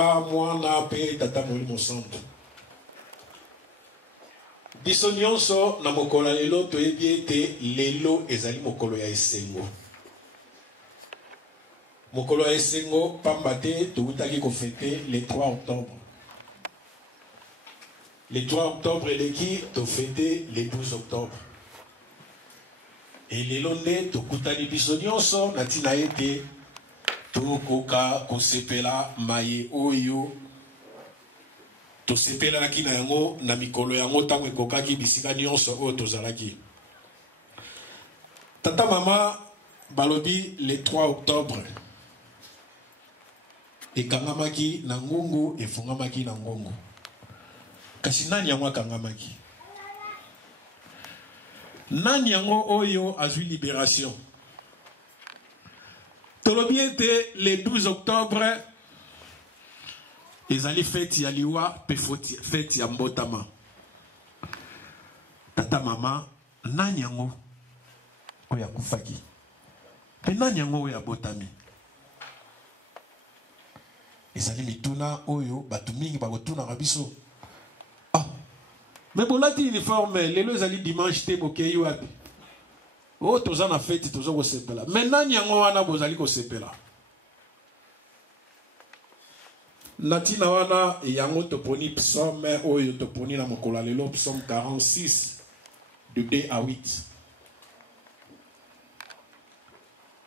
moi na pe tata molimo santo. Biso nyonso na mokolo lelo toyebi ete lelo ezali mokolo ya esengo. Mokolo ya esengo pamba te toutaki ko fêter le 3 octobre. Le 3 octobre eleki to fêter le 12 octobre. Et lelo nde tokutani biso nyonso na tina ete tokoka kosepela maye oyo tosepela laki na yango na mikolo yango tango ekokaki bisika nyonso oyo tozalaki. Tata mama balobi le 3 octobre ekangamaki na ngungu efungamaki na ngungu. Kasi nani yango akangamaki? Nani yango oyo azwi libération? Tolobi ete le 12 octobre ezali fête ya liwa pe fête ya mbotama. Tata mama nani yango oyo akufaki? Pe nani yango oyo abotami? Ezali mituna oyo batu mingi bakotunaka biso. Mais bolati uniforme lelo ezali dimanche te bokei wapi? Oh toza na fête toza ko sepela. Mais nani yango wana bozali ko sepela? Natina wana yango toponi psaume oyo toponi na mokolo lelo psaume 46 de 2 à 8.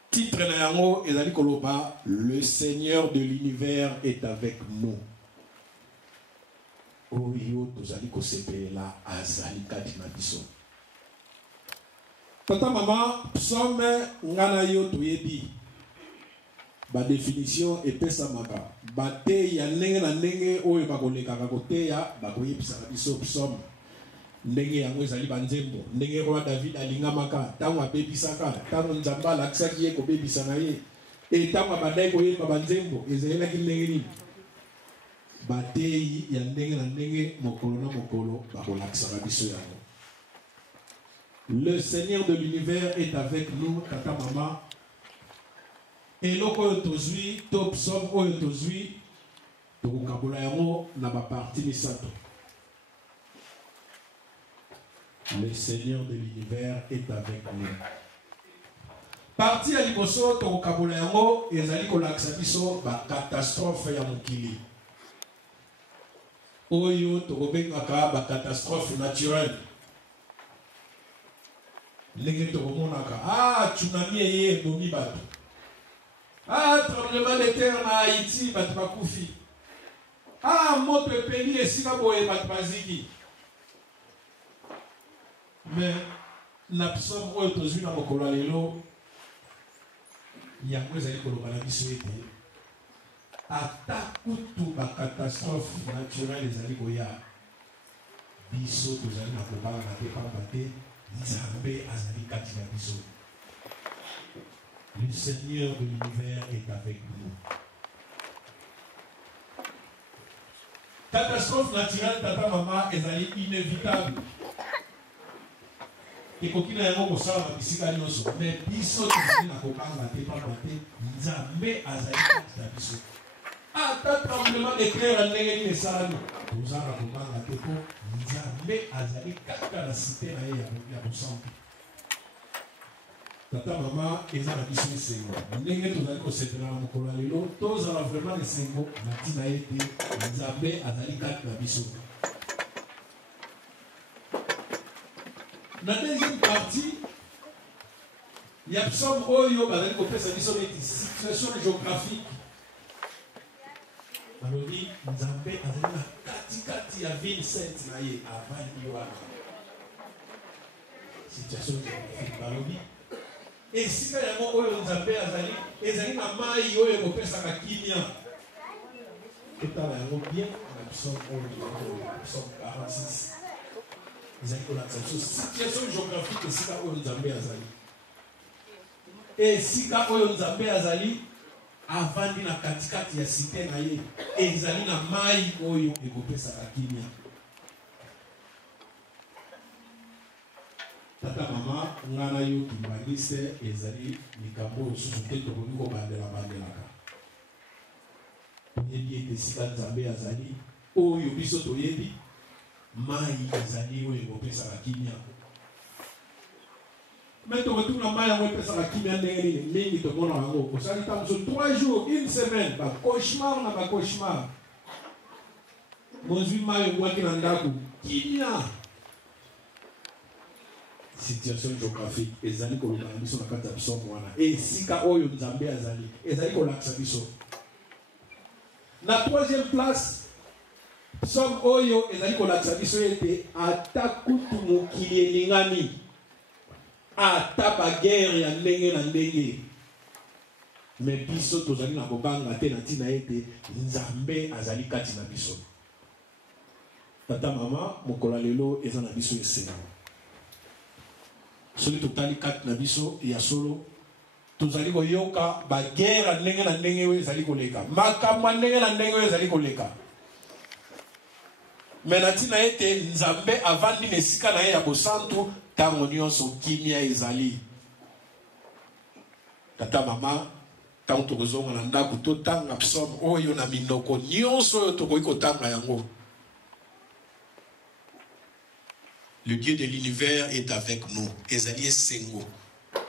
Titre na yango ezali koloba le Seigneur de l'univers est avec nous. Oyo tozali ko sepela azali kati na biso. Tata mama psaume ngana yo toyebi. Ba définition epesamaka. Ba te ya ndenge na ndenge oyo bakolekaka koteya bakoyebisaka biso psaume. Ndenge yango ezali banzembo. Ndenge roi David alingamaka tango abebisaka tango Nzambe alakisaki ye kobebisa na ye. Tango abandaki koyeba banzembo ezalaki ndenge nini? Batei ya ndenge na ndenge mokolo na mokolo bakolakisaka biso yango. Le Seigneur de l'univers est avec nous, tata mama. Et loko oyo tozwi, to psaume oyo tozwi, tokokabola yango na ba partie misato. Le Seigneur de l'univers est avec nous. Partie ya liboso tokokabola yango ezali kolakisa biso ba catastrophe ya mokili. Oyo tokobengaka ba catastrophe naturelle. Ndenge tokomonaka tsunami eye bomi bato. Tremblement de terre na Haïti bato bakufi. Moto epeli esika boye bato baziki. Mais na psaume oyo tozwi na mokolo lelo yango ezali koloba na biso ete ata kutu ba catastrophe naturelle ezali koya biso tozali na kobanga te pamba te Nzambe azali kati na biso. Le Seigneur de l'univers est avec nous. Catastrophe naturelle tata mama ezali inévitable. Ekokina yango kosala na bisika nyonso. Mais biso tozali na kobanga te pamba te Nzambe azali kati na biso. Ata tremblement de terre ndenge nini esalami tozala kobanga te po Nzambe azali kaka na cité na ye ya bosantu. Tata mama eza na biso esengo. Ndenge tozali kosepela na mokolo ya lelo tozala vraiment esengo na ntina ete Nzambe azali kati na biso. Na deuxième partie ya psaume oyo bazali kopesa biso neti situation géographique. Balobi Nzambe azali na kati ya ville sainte na ye avandi wana. Situation géographique balobi esika yango oyo Nzambe azali ezali na mai oyo ekopesaka kimia. Totala yango bien na psaume oyo psaume 46. Ezali kolakisa biso situation géographique esika oyo Nzambe azali. Esika oyo Nzambe azali avandi na katikati ya cité na ye ezali na mai oyo ekopesaka kimia. Tata mama ngana yo kimbangise ezali likambo osusu te tokoki kobandelaka. toyebi ete esika nzambe azali oyo biso toyebi mai ezali oyo ekopesaka kimia mais tokotuna mai yango epesaka kimia ndenge nini mingi tomona yango osali ntango mosusu 3 jours 1 semaine bacauchemar na bacauchemar mozwi mai obwaki na ndako kimia situation géographique ezali koloba na biso na kati ya psomo wana esika oyo nzambe azali ezali kolakisa biso na 3e place psomo oyo ezali kolakisa biso ete ata kutu mokili elingani ata bagere ya ndenge na ndenge me biso tozali na kobanga te na ntina ete nzambe azali kati na biso tata mama mokolo lelo eza na biso esengo soki totali kati na biso ya solo tozali koyoka bagere ndenge na ndenge oyo ezali koleka makambo ndenge na ndenge oyo ezali koleka me na ntina ete nzambe avandi na esika na ye ya bosantu ntango nyonso kimia ezali tata mama ntango tokozonga na ndako totanga psomo oyo na minoko nyonso oyo tokoki kotanga yango. Le Dieu de l'univers est avec nous. Ezali esengo.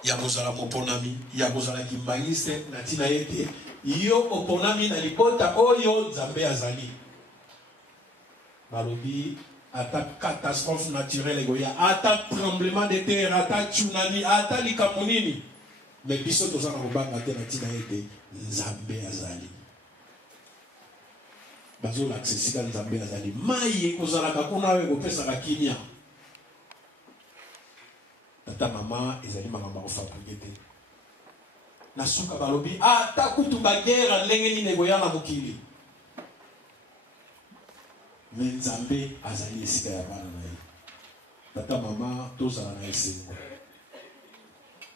Ya bozala moponami, ya bozala kimbangiste na tina ete yo oponami na libota oyo nzambe azali. Balobi ata catastrophe naturelle egoya, ata tremblement de terre, ata tsunami, ata likambo nini. Mais biso tozana kobanga te na tina ete nzambe azali. Bazola aksesika nzambe azali. Mai ekozalaka kuna oyo ekopesaka kimia. Tata mama ezali makambo kofabrike te na suka balobi ata kutu bagera ndenge nini egoya na mokili me nzambe azali esika ya bana na ye. Tata mama tozala na esengo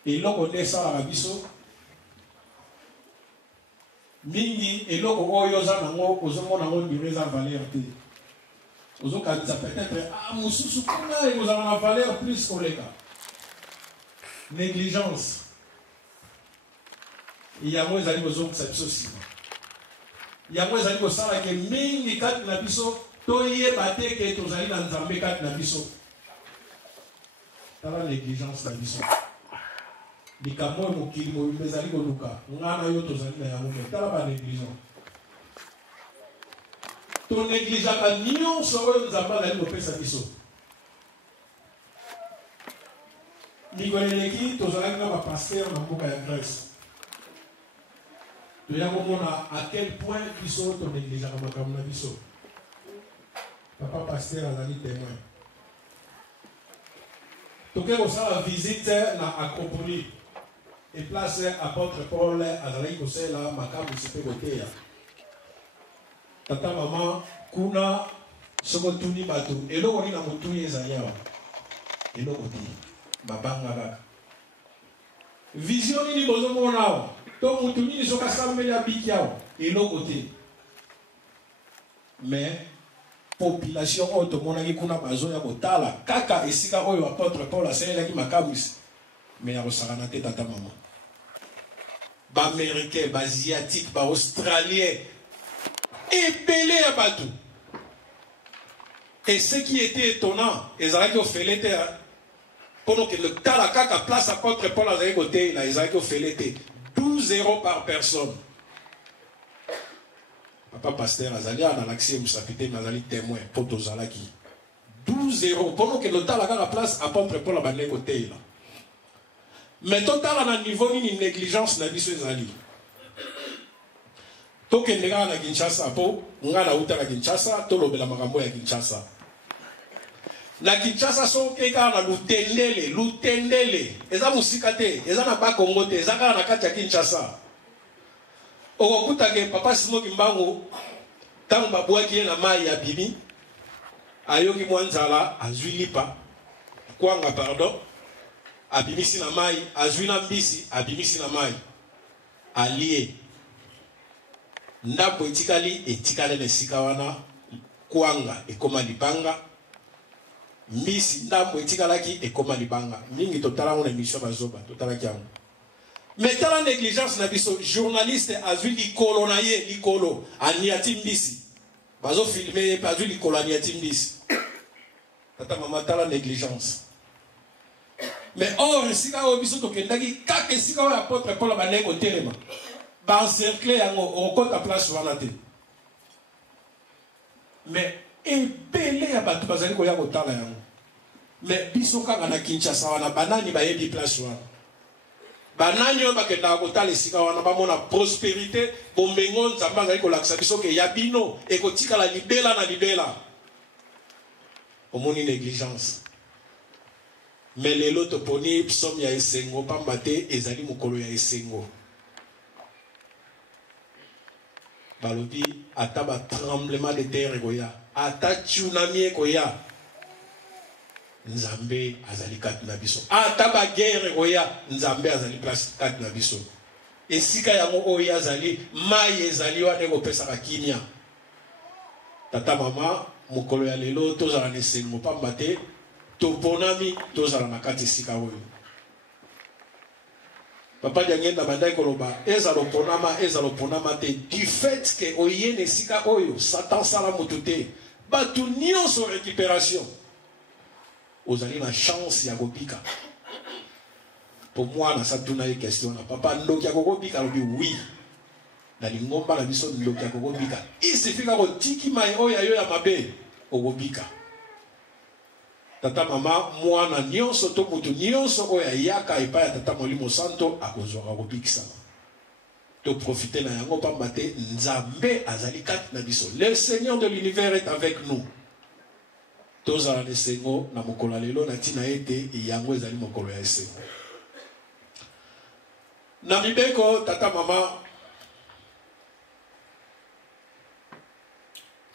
eloko nde esalaka biso mingi eloko oyo oza nango ozomona yango ndiro eza valeur te ozokanisa peut-être mosusu kuna ekozala na valeur plus koleka. Négligence. Il y a moins d'aller aux autres aussi. Il y a moins d'aller aux salles qui mingi kat na biso toye bate ke tozali na nzambe kat na biso. Tala négligence na biso. Likamo mokili mo bezali ko luka. Ngana yo tozali na yango tala ba négligence. To négligence ka nyonso oyo nzambe ali ko pesa biso. Nikoleleki tozalaki na pasteur na mboka ya Grèce. Toya komona à quel point biso to négligeaka makambo na biso. Papa pasteur azali témoin. Toke kosala visite na Acropolis. Et place apôtre Paul azalaki kosala makambo sipe koteya. Tata mama kuna soko tuni bato eloko ni na motuni ezali awa. Eloko te. Mabanga kaka vision nini bozomona awa to mutu nini soka sambeli abiki awa eloko te mais population oyo tomonaki kuna bazoya kotala kaka esika oyo apôtre Paul asalelaki makamwisi mais ya kosakana te tata mama baaméricain baasiatique baaustralien ebele ya bato et ce qui était étonnant ezalaki ofele te pendant que le tala kaka place apôtre Paul azali côté là ils ont fait 12 € par personne. Papa pasteur azali na l'accès musapité nazali témoin pour tozalaki 12 € pendant que le tala kaka place apôtre Paul azali côté là. Mais total na niveau ni négligence na biso ezali. To ke ndeka na Kinshasa po ngana uta na Kinshasa to lobela makambo ya Kinshasa. Na Kinshasa soke kaka na lutendele eza musika te eza na ba Kongo te eza kaka na kati ya Kinshasa okokuta ke papa Simon Kimbangu tango babwaki na mai ya bimi ayoki mwanzala azwi lipa kwanga pardon abimisi na mai azwi na mbisi abimisi na mai alie ndambo etikale na sika wana kwanga ekoma libanga mbisi ndambo etikalaki ekoma libanga mingi totala ngona emission bazoba totala kiango Mais dans la négligence, journaliste a vu l'icolo naïe, l'icolo, à Niatimbisi. Bazo filmé, pas vu l'icolo à Niatimbisi. Tata maman, dans la négligence. Mais or, si vous avez vu que quand si vous avez apôtre Paul Abané au terme, encercler on compte à place sur la tête. Mais et belé à battre bazali ko ya kotala yango. Mais biso kanga na Kinshasa wana banani ba yebi place wana. Banani yo bakenda kotala esika wana ba mona prospérité bombengo nzamba ngali ko lakisa biso ke ya bino e ko tika la libela na libela. Omoni négligence. Mais les loto poni psom ya esengo pambate ezali mukolo ya esengo. Balobi ataba tremblement de terre goya ata tsunami goya nzambe azali kati na biso ataba guerre goya nzambe azali place kati na biso esika yango oyo azali mai ezali wana kopesa kimia tata mama mukolo ya lelo tozala na esengo pambate toponami tozala na kati esika oyo. Papa Diangenda bandai koloba ezalo ponama te du fait que oyene sika oyo Satan sala mutute batu nyonso récupération ozali na chance ya kobika. Pour moi na satuna une question na papa ndoki ya kobika lobi oui na lingomba na biso ndoki ya kobika il suffit ka tiki mai oyo ya mabe okobika. Tata mama mwana nyonso to mutu nyonso oya yaka epa ya tata molimo santo akozwa kobikisa to profiter na yango pambate nzambe azali kati na biso. Le Seigneur de l'univers est avec nous. Tozala le sengo na mokolo lelo na tina ete yango ezali mokolo ya esengo. Na mibeko tata mama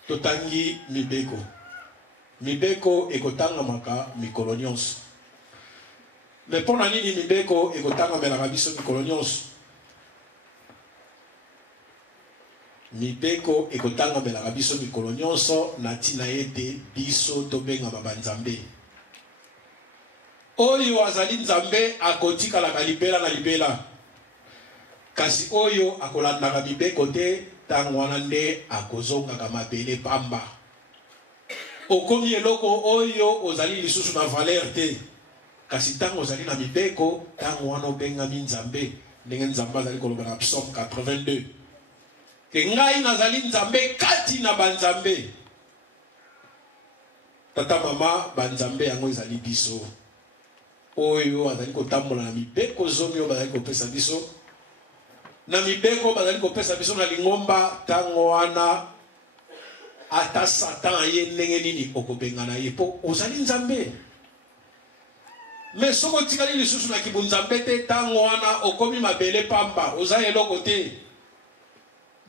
totangi mibeko. Mibeko ekotanga maka mikolo nyonso. Mais pour nini mibeko ekotanga melaka biso mikolo nyonso. Mibeko ekotanga melaka biso mikolo nyonso na tina ete biso tobenga banzambe. Oyo azali nzambe akotikala libela na libela. Kasi oyo akolandaka mibeko te tango wana nde akozongaka mabele pamba. Okomi eloko oyo ozali lisusu na valeur te. Kasi tango ozali na mibeko tango wana obenga nzambe ndenge nzambe azali koloba na Psaume 82. Ke ngai nazali nzambe kati na banzambe. Tata mama banzambe yango ezali biso. Oyo azali kotambola na mibeko zomi oyo bazali kopesa biso. Na mibeko bazali kopesa biso na lingomba tango wana ata Satan ye ndenge nini okobenga na ye po ozali nzambe. Mais soko tikali lisusu na kibunzambe te tango wana okomi mabele pamba ozali eloko te.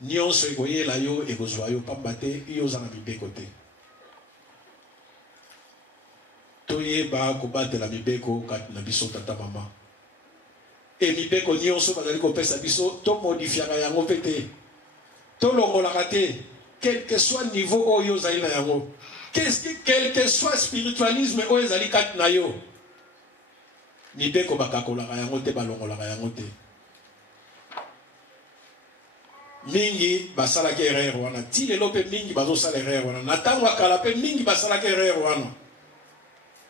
Nyonso ekoyela yo ekozwa yo pamba te yo ozana mibeko te. Toyeba kobatela mibeko kati na biso tata mama. E mibeko nyonso bazali kopesa biso to modifiaka yango pe te. To longolaka te. Quel que soit le niveau oyo zali na yango, quel que soit le spiritualisme oyo zali kati na yo, mibeko bakakolaka yango te balongolaka yango te. Mingi basalaki erreur wana, ti lelo pe mingi bazosala erreur wana, na tango akala pe mingi basalaki erreur wana.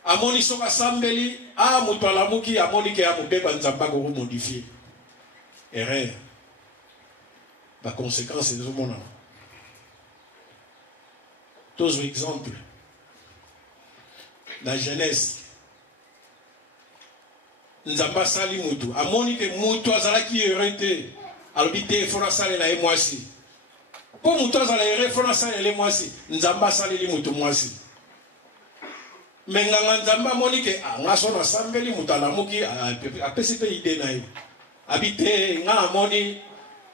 Amoni soka sambeli, mutu alamuki amoni ke amubeko nzamba ko modifier. Erreur. Ba conséquence de mona. Tous exemple. La jeunesse. Nzamba sali mutu. Amoni ke mutu azalaki errete. Albité fona sali na emwasi. Po mutu azala erre fona sali le mwasi. Nzamba sali li mutu mwasi. Menganga nzamba amoni ke ngaso na sambeli mutu alamuki apesi pe ide na ye. Habité nga amoni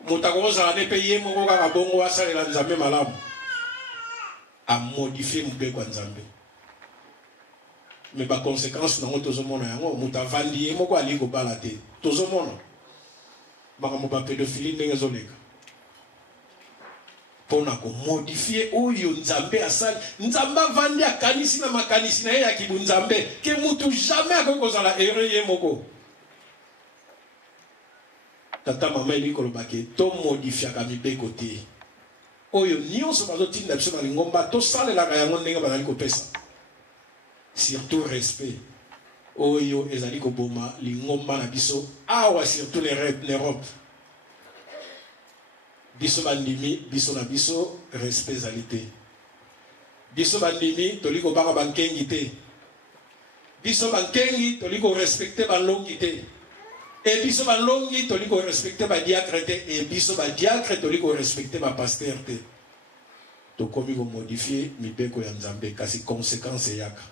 mutu akozala ne pe ye moko kaka bongo asali la nzambe malamu. A modifier mubeko nzambe. Mais ba conséquence na tozomona yango muta vandi moko ali ko balate tozomona makambo ba pédophilie ndenge zoleka pona ko modifier oyo nzambe asali nzamba vandi akanisi na makanisi na ye ya kibunzambe ke mutu jamais akokozala erreur ye moko tata mama eli kolobake to modifia ka mibeko te oyo nyonso bazotinda biso na lingomba tosalelaka yango ndenge bazali kopesa surtout respect oyo ezali koboma lingomba na biso awa surtout l'Europe biso bandimi biso na biso respect ezali te biso bandimi toli kobanga bankengi te biso bankengi toli ko respecte balongi te et biso balongi toli ko respecte ba diacre te et biso ba diacre toli ko respecte ba pasteur te to komi ko modifier mibeko ya Nzambe kasi conséquence yaka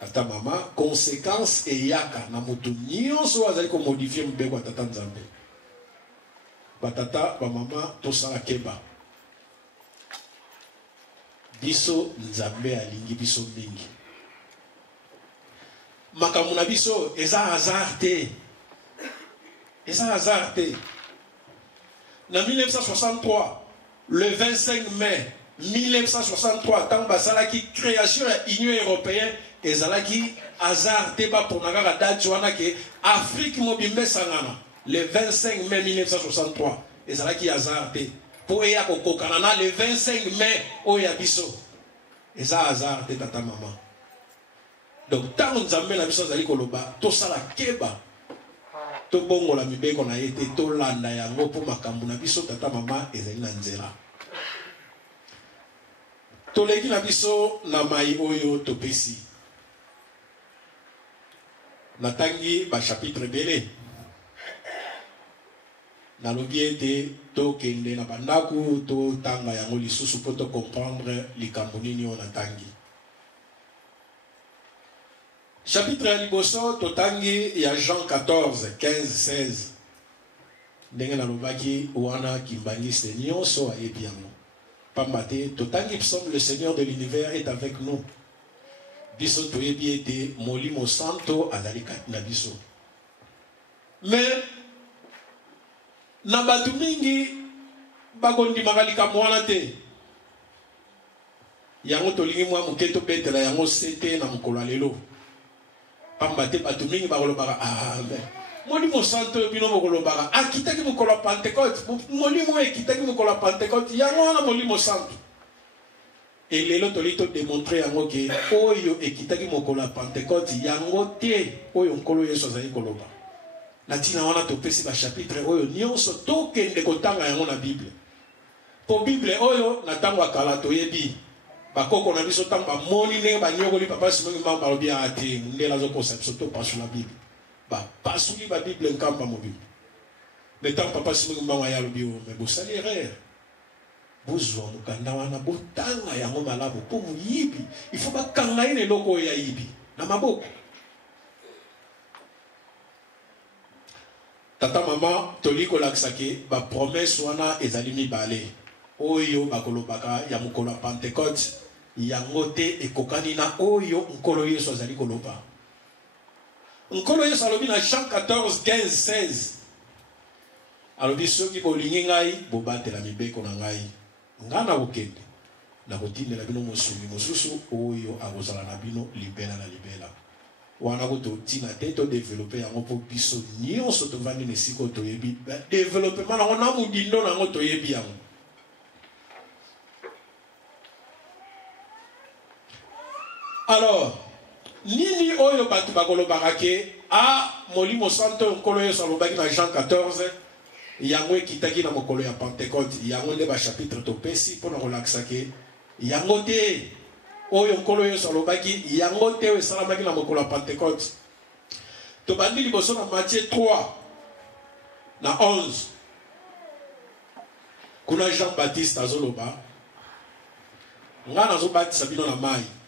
ata mama conséquence yaka na mutu nyonso azali ko modifier mibeko ya tata Nzambe batata ba mama to sala keba biso Nzambe alingi biso mingi makambo na biso eza hasard te na 1963 le 25 mai 1963 tant basalaki création ya Union européenne ezalaki hasard te ba ponaka ka date wana ke Afrique mobimbe sangana le 25 mai 1963 ezalaki hasard te po ya kokokana na le 25 mai oya biso eza hasard te tata mama donc tant Nzambe na biso zali koloba to sala keba to bongola mibeko na yete to landa yango po makambo na biso tata mama ezali na nzela to leki na biso na mai oyo to pesi natangi ba chapitre belé na lobiete to kende na bandaku to tanga yango lisusu po to comprendre likambo nini on natangi chapitre ya liboso to tangi ya Jean 14 15 16 ndenge na lobaki wana kimbangiste nyonso ayebi yango pamba te to tangi psaume le Seigneur de l'univers est avec nous biso toyebi ete molimo santo azali kati na biso mais na batu mingi bakondimaka likambo wana te yango tolingi mwa moke tobetela yango sete na mokolo ya lelo pamba te batu mingi bakolobaka amen molimo santo bino bokolobaka akitaki mokolo ya Pentecôte molimo ekitaki mokolo ya Pentecôte yango wana molimo santo elelo toli to démontrer yango ke oyo ekitaki mokolo ya Pentecôte yango te oyo nkolo Yesu azali koloba na tina wana topesi ba chapitre oyo nyonso tokende kotanga yango na Bible po Bible oyo na tango akala toyebi bakoko na biso tamba moni ndenge banyokoli papa simongi mamba balobi ate ndela azokosa biso to pasula Bible pasuli ba Bible nkamba mobile mais tant papa simongi mamba ya lobi o me bosali erreur bozwa mukanda wana botanga yango malamu po muyibi il faut bakanga ine loko ya yibi na maboko tata mama toliko laksake ba promesse wana ezali mibale oyo bakolobaka ya mokolo ya Pentecôte yango te ekokani na oyo nkolo Yesu azali koloba nkolo Yesu alobi na Jean 14 15 16 alobi soki bolingi ngai bobatela mibeko na ngai ngana bokende na kotindela bino mosuni mosusu oyo akozala na bino libela na libela wana ko totina te to développer yango po biso nyonso tovandi na esika toyebi développement nango na mudindo nango toyebi yango alors nini oyo batu bakolobaka ke molimo santo nkolo Yesu alobaki na Jean 14 yango ekitaki na mokolo ya Pentecôte yango nde ba chapitre topesi mpona kolakisa ke yango te oyo nkolo Yesu alobaki yango te oyo esalamaki na mokolo ya Pentecôte tobandi liboso na Matthieu 3 na 11 kuna Jean Baptiste azoloba nga nazobatisa bino na mai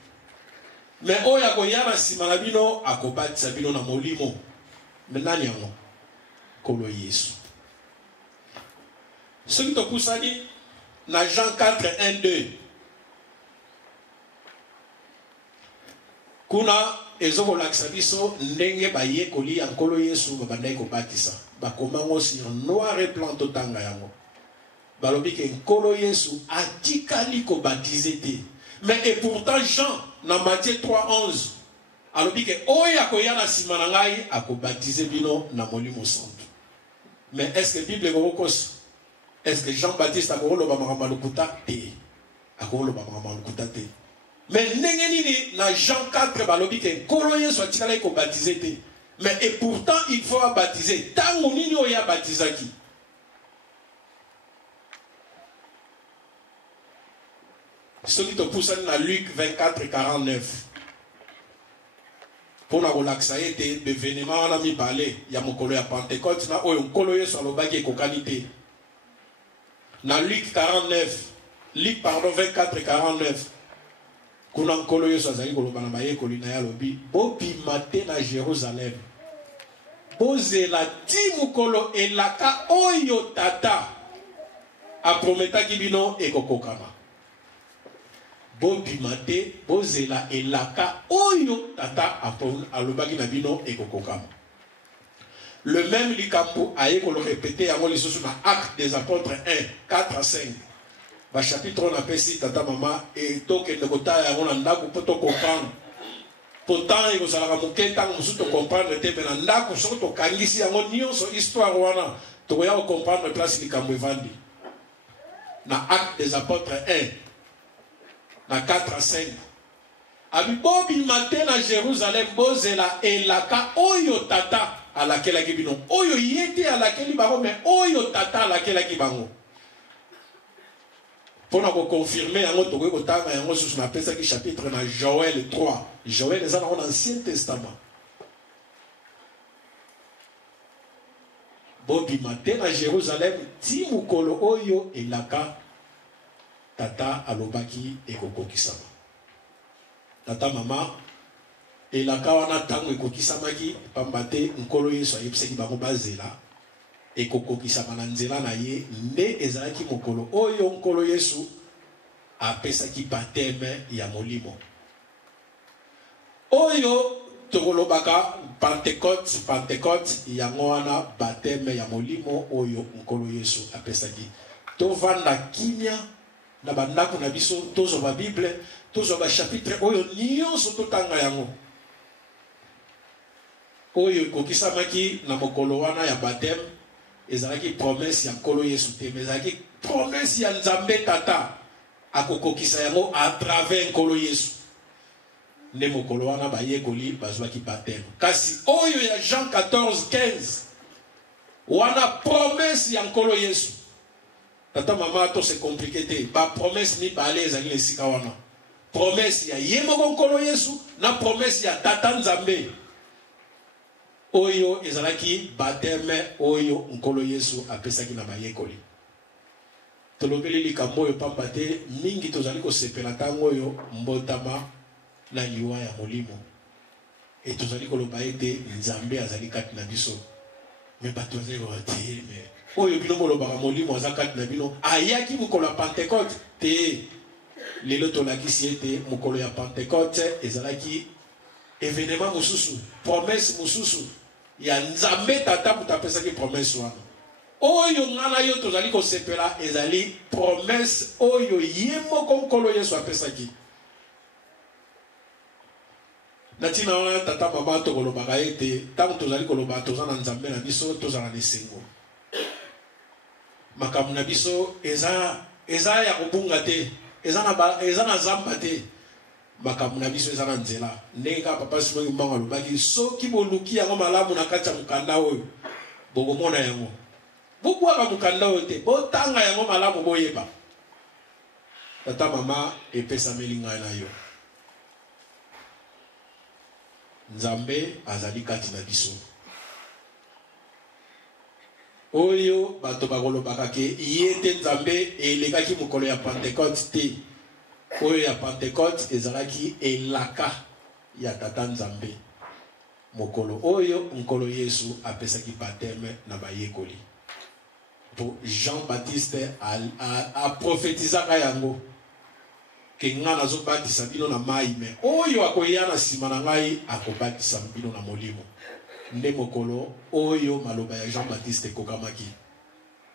mais oyo akoya na nsima na bino akobatisa bino na molimo me nani yango nkolo Yesu soki topusani na Jean 4 1 2 kuna ezokolakisa biso ndenge bayekoli ya nkolo Yesu babandaki kobatisa bakomango sur noir et blanc totanga yango balobi ke nkolo Yesu atikali kobatize te mais et pourtant Jean na Matthieu 3 11 alobi ke oyo akoya na sima na ngai akobaptize bino na molimo santo. Mais est-ce que Bible est est-ce que Jean-Baptiste a koloba makambo lokuta te? Akoloba makambo lokuta te. Mais ndenge nini na Jean 4 balobi ke nkolo Yesu atikala ko baptiser te. Mais et pourtant il faut baptiser. Tango nini oya baptisaki? Celui qui pousse dans Luc 24:49. Pour la relaxa été l'événement on a mis parler il y a mon colo à Pentecôte na oyo nkolo Yesu alobaki kokanité. Na Luc 24:49. Kuna nkolo Yesu azali koloba na baye kolina ya lobi bobimate na Jérusalem. Bozela ti mukolo elaka oyo tata a prometaki bino ekokokama. Bobimate bozela elaka oyo tata alobaki na bino ekokokama. Le même likambo aye ko le répéter yango lisusu na Actes des Apôtres 1:4-5. Ba chapitre on appelle si tata mama et to ke ndekota yango na ndako poto comprendre. Pourtant il kozala moke tango musu to comprendre te na ndako so to kangisi yango nyonso histoire wana to ya comprendre place likambo evandi. Na Actes des Apôtres 1 na 4-5. Abibobi matin na Jérusalem bozela elaka oyo tata alakela ki bino. Oyo yete alakeli bango mais oyo tata alakela ki bango. Pour nous confirmer yango tokoki kotanga yango susu na pesa ki chapitre na Joël 3. Joël eza dans l'Ancien Testament. Bobi matin na Jérusalem ti mukolo oyo elaka tata alobaki ekokokisama. Tata mama elaka wana tango ekokisamaki pambate nkolo Yesu ayebisaki bango bazela ekokokisama na nzela na ye nde ezalaki mokolo oyo nkolo Yesu apesaki baptême ya molimo. Oyo tokolobaka Pentecôte yango wana baptême ya molimo oyo nkolo Yesu apesaki. Tovanda kimia na bandako na biso tozo ba Bible tozo ba chapitre oyo nyonso totanga yango oyo ekokisamaki na mokolo wana ya baptême ezalaki promesse ya nkolo Yesu te mais ezalaki promesse ya Nzambe tata akokokisa yango à travers nkolo Yesu nde mokolo wana bayekoli bazwaki baptême. Kasi oyo ya Jean 14:15 wana promesse ya nkolo Yesu tata mama to c'est compliqué te ba promesse ni balé ezali lesika wana promesse ya yemoko nkolo Yesu na promesse ya tata Nzambe oyo ezalaki baptême oyo nkolo Yesu apesaki na bayekoli. Tolobeli likambo oyo pamba te mingi tozali kosepela ntango oyo mbotama na liwa ya molimo et tozali koloba ete Nzambe azali kati na biso mais bato bazali kote mais oyo bino bolobaka molimo aza kati na bino ayaki mokolo ya Pentecôte te. Lelo tolakisi ete mokolo ya Pentecôte ezalaki événement mosusu promesse mosusu ya Nzambe tata mutu apesaki promesse wana oyo ngana yo tozali kosepela ezali promesse oyo ye moko nkolo Yesu apesaki. Natina wana tata mama tokolobaka ete tango tozali koloba toza na Nzambe na biso tozala na esengo makambo na biso eza ya kobunga te eza na zamba te makambo na biso eza na nzela ndenge kaka papa Simon Mbango alobaki soki boluki yango malamu na kati ya mokanda oyo bokomona yango bobwaka mokanda oyo te botanga yango malamu boyeba. Tata mama epesameli ngai na yo Nzambe azali kati na biso oyo bato bakolobaka ke yete Nzambe elekaki mokolo ya Pentecôte te oyo ya Pentecôte ezalaki elaka ya tata Nzambe mokolo oyo nkolo Yesu apesaki baptême na bayekoli. To Jean-Baptiste a prophétisaka yango ke nga nazobatisa bino na mai me oyo akoya na nsima na ngai akobatisa bino na molimo nde mokolo oyo maloba ya Jean-Baptiste ekokamaki.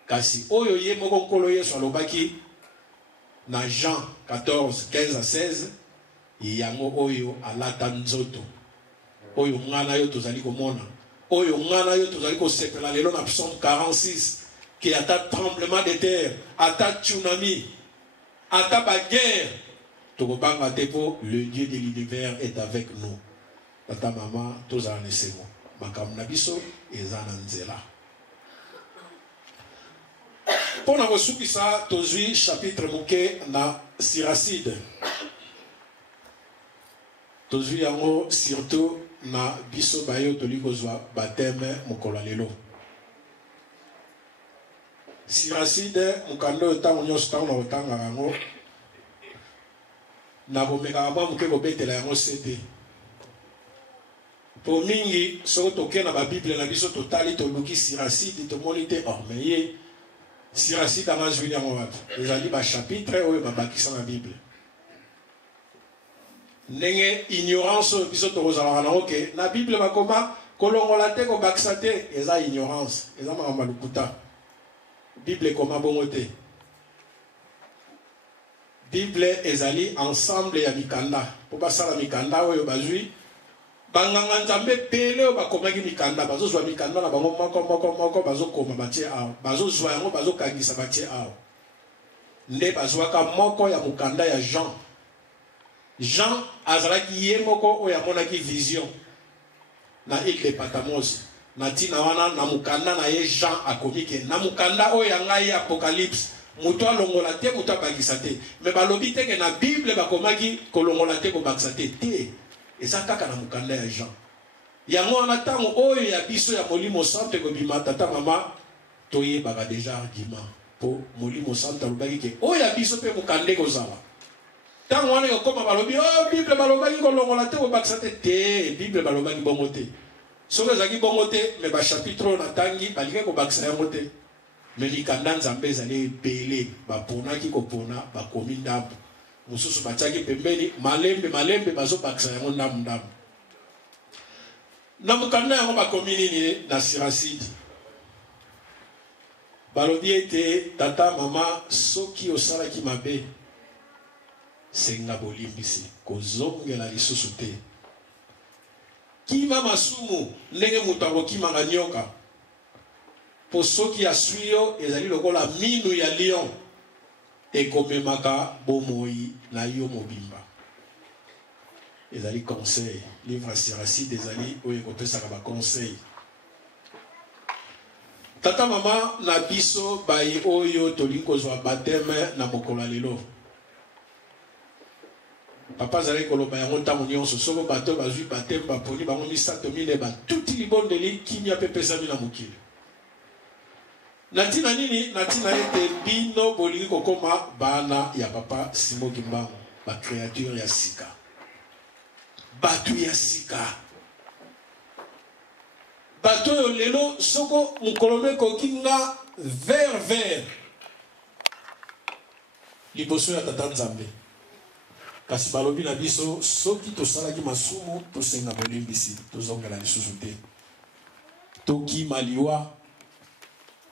Kasi oyo ye moko nkolo Yesu alobaki na Jean 14:15-16 yango oyo alata nzoto oyo ngana yo tozali komona oyo ngana yo tozali kosepela lelo na psaume 46 qui ata tremblement de terre ata tsunami ata baguerre tokobanga te po le Dieu de l'univers est avec nous. Tata mama tozala na esengo makambo na biso eza na nzela. Pour na kosukisa tozwi chapitre moke na Siracide. Tozwi yango surtout na biso bayo toli kozwa baptême mokolo lelo. Siracide mukando ntango nyonso ntango na kotanga yango na komeka mwa moke kobetela yango sete. Po mingi soko toke na babible na biso totali toluki Siracide tomoni te mais ye Siracide anga zwi yango wapi ezali bachapitre oyo babakisa na bible. Ndenge ignorance biso tokozalaka nango ke na bible bakoma kolongola te kobakisa te eza ignorance eza makambo ya lokuta. Bible ekoma bongo te. Bible ezali ensemble ya mikanda po basala mikanda oyo bazwi banganga nzambe pele oyo bakomaki mikanda bazozwa mikanda na bango moko bazokoma batie awa bazozwa yango bazokangisa batie awa nde bazwaka moko ya mokanda ya Jean azalaki ye moko oyo amonaki vision na île de Patmos na tina wana na mukanda na ye Jean akomike na mukanda oyo ya ngai Apocalypse muto alongola te muto abakisa te me balobi teke na Bible bakomaki kolongola te kobakisa te eza kaka na mukanda ya Jean yango wana ntango oyo ya biso ya Molimo Santo ekobima tata mama toyebaka deja argument po Molimo Santo alobaki ke oyo ya biso mpe mukanda ekozala ntango wana ekokoma balobi Bible balobaki kolongola te kobakisa te Bible balobaki bongo te soki ezalaki bongo te me bachapitre oyo natangi balike kobakisa yango te me mikanda nzambe ezali ebele baponaki kopona bakomi ndambo mosusu batiaki pembeni malembe bazobakisa yango ndambo na mokanda yango bakomi nini na Siracide balobi ete tata mama soki osalaki mabe senga bolimbisi kozongela lisusu te kima masumu ndenge moto akokimaka nyoka po soki aswi yo ezali lokola minu ya lion ekomemaka bomoi na yo mobimba ezali conseil livre ya Siracide ezali oyo ekopesaka baconseil. Tata mama na biso baye oyo tolingi kozwa baptême na mokolo lelo papa azali koloba yango ntango nyonso soko bato bazwi baptême baponi bango misato mine batuti libondeli kimia mpe pesami na mokili na ntina nini na ntina ete bino bolingi kokoma bana ya papa Simon Kimbangu bacréature ya sika bato ya sika bato oyo lelo soko mokolo ekoki nga vert liboso ya tata nzambe kasi balobi na biso soki tosalaki masumu tosenga bolimbisi tozongela lisusu te tokima liwa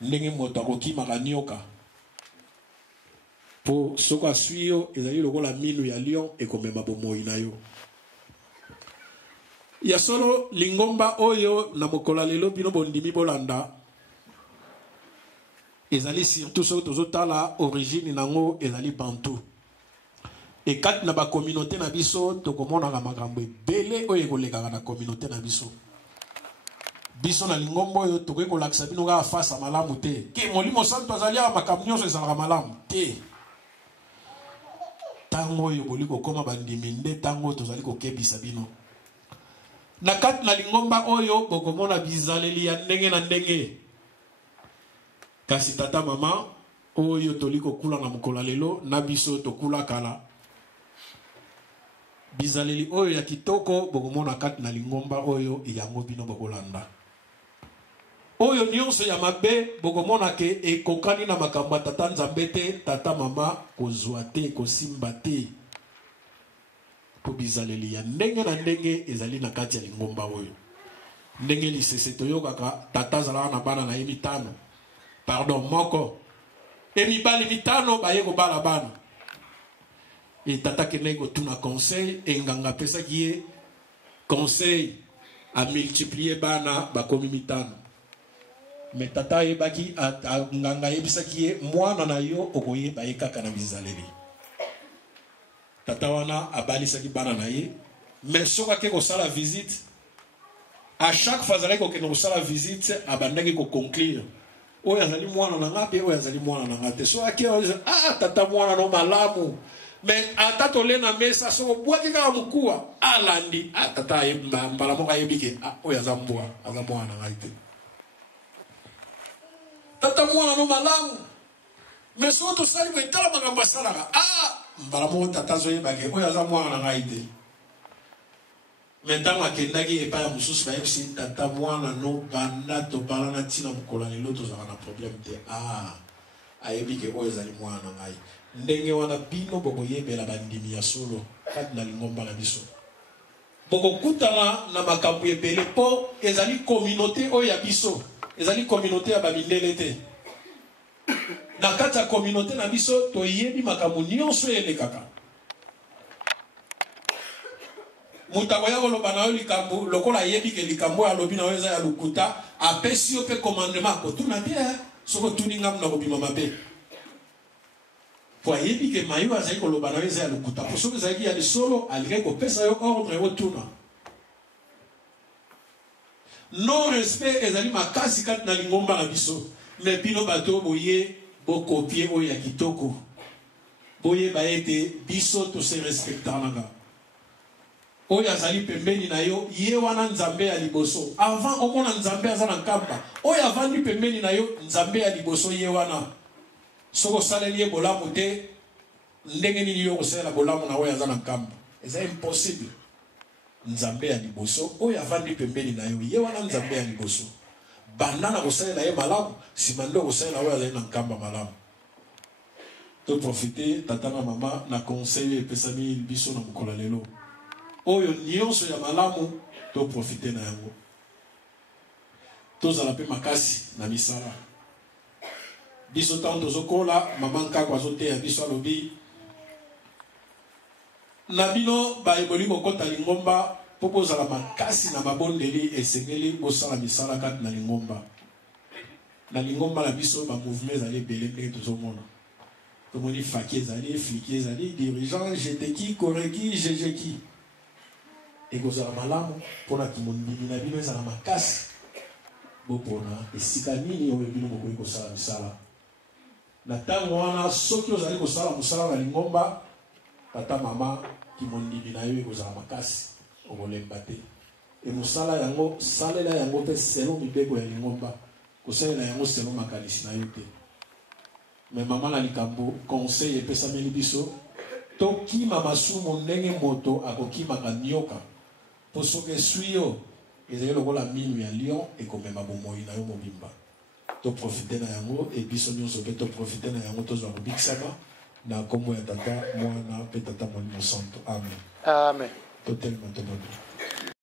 ndenge moto akokimaka nyoka po soko aswi yo ezali lokola minu ya lion ekomema bomoi na yo ya solo lingomba oyo na mokolo lelo bino bondimi bolanda ezali surtout soki tozotala origine nango ezali bantu et kati na ba communauté na biso tokomonaka makambo ebele oyo ekolekaka na communauté na biso na lingombo oyo tokoki kolakisa bino kaka fasa malamu te ke Molimo Santo azali awa makambo nyonso ezalaka malamu te ntango oyo boli kokoma bandimi nde ntango tozali kokebisa bino na kati na lingomba oyo bokomona bizaleli ya ndenge na ndenge kasi tata mama oyo toli kokula na mokolo lelo na biso tokula kala bizaleli oyo ya kitoko bokomona kati na lingomba oyo yango bino bokolanda oyo nyonso ya mabe bokomona ke ekokani na makambo tata nzambe te tata mama kozwa te kosimba te po bizaleli ya ndenge na ndenge ezali na kati ya lingomba oyo ndenge lisese toyokaka tata azalaka na bana na ye mitano moko emibali mitano baye kobala bana et tata kende kotuna conseil enganga pesaki ye conseil a multiplié bana bakomi mitano. Mais tata yebaki nganga yebisaki ye mwana na yo okoye bayeka kana bizaleli. Tata wana abalisaki bana na ye, mais soka ke ko sala visite, à chaque fois que nous sala visite abandaki ko conclure. Oyo azali mwana na ngape, oyo azali mwana na ngate. So ake tata mwana no malamu. Mais atato lena mesa so bwaki ka mukua alandi tata yemba mbala moka yebike oyo azambwa azamwana na ngate. Tata mwana no malamu. Mais so to sali ko itala magamba salaka mbala mo tata zo yebake oyo azamwana na ngate. Maintenant akendaki epa ya mususu bayebisi tata mwana no banda to balana tina mukola lelo tozala na problème te ayebike oyo ezali mwana na ngai ndenge wana bino bokoyebela bandimi ya solo kati na lingomba na biso bokokutana na makambo ebele mpo ezali communauté oyo ya biso ezali communauté ya bamindele te na kati ya communauté na biso toyebi makambo nyonso elekaka. Mutako ya koloba na yo likambo lokola yebi ke likambo ya lobi na yo eza ya lukuta apesi yo pe commandement ko tuna bien soko tuni ngam na kobima mabe po yebi ke mayo azali koloba na yo eza ya lukuta po soko ezali ya lisolo alike ko pesa yo ordre yo tuna non respect ezali makasi kati na lingomba na biso mais bino bato boye bokopie oyo ya kitoko boye baete biso to se respectananga. Oyo azali pembeni na yo ye wana nzambe ya liboso avant omona nzambe azana nkamba oyo avandi pembeni na yo nzambe ya liboso ye wana soko saleli ye bolamu te ndenge nini yo kosalela bolamu na oyo azana nkamba eza impossible. Nzambe ya liboso oyo avandi pembeni na yo ye wana nzambe ya liboso banda na kosalela ye malamu sima nde kosalela oyo azali na nkamba malamu. To profiter tata na mama na conseil epesami biso na mokolo lelo oyo nyonso ya malamu to profiter na yango tozala pe makasi na misala biso tanto zokola mama nkako azoteya biso alobi na bino bayeboli kokota lingomba po bozala makasi na mabondeli esengeli bosala misala kati na lingomba na biso ba mouvement ezali ebele ndenge tozomona tomoni faki ezali fliki ezali dirigeant jeteki koreki jejeki ekozala malamu mpona kimondimi na bino ezala makasi bopona esika nini oyo bino bokoki kosala misala na ntango wana soki ozali kosala mosala na lingomba tata mama kimondimi na yo ekozala makasi okolemba te mosala yango salela yango mpe selo mibeko ya lingomba kosalela yango selo makanisi na yo te me mama na likambo conseil epesameli biso tokima masumu ndenge moto akokimaka nyoka po soki eswi yo ezali lokola minu ya lion ekomema bomoi na yo mobimba toprofite na yango ebiso nyonso mpe toprofite na yango tozwa kobikisama na kombo ya tata mwana mpe tata molimo santo amen. Amen. Totelema tomoni.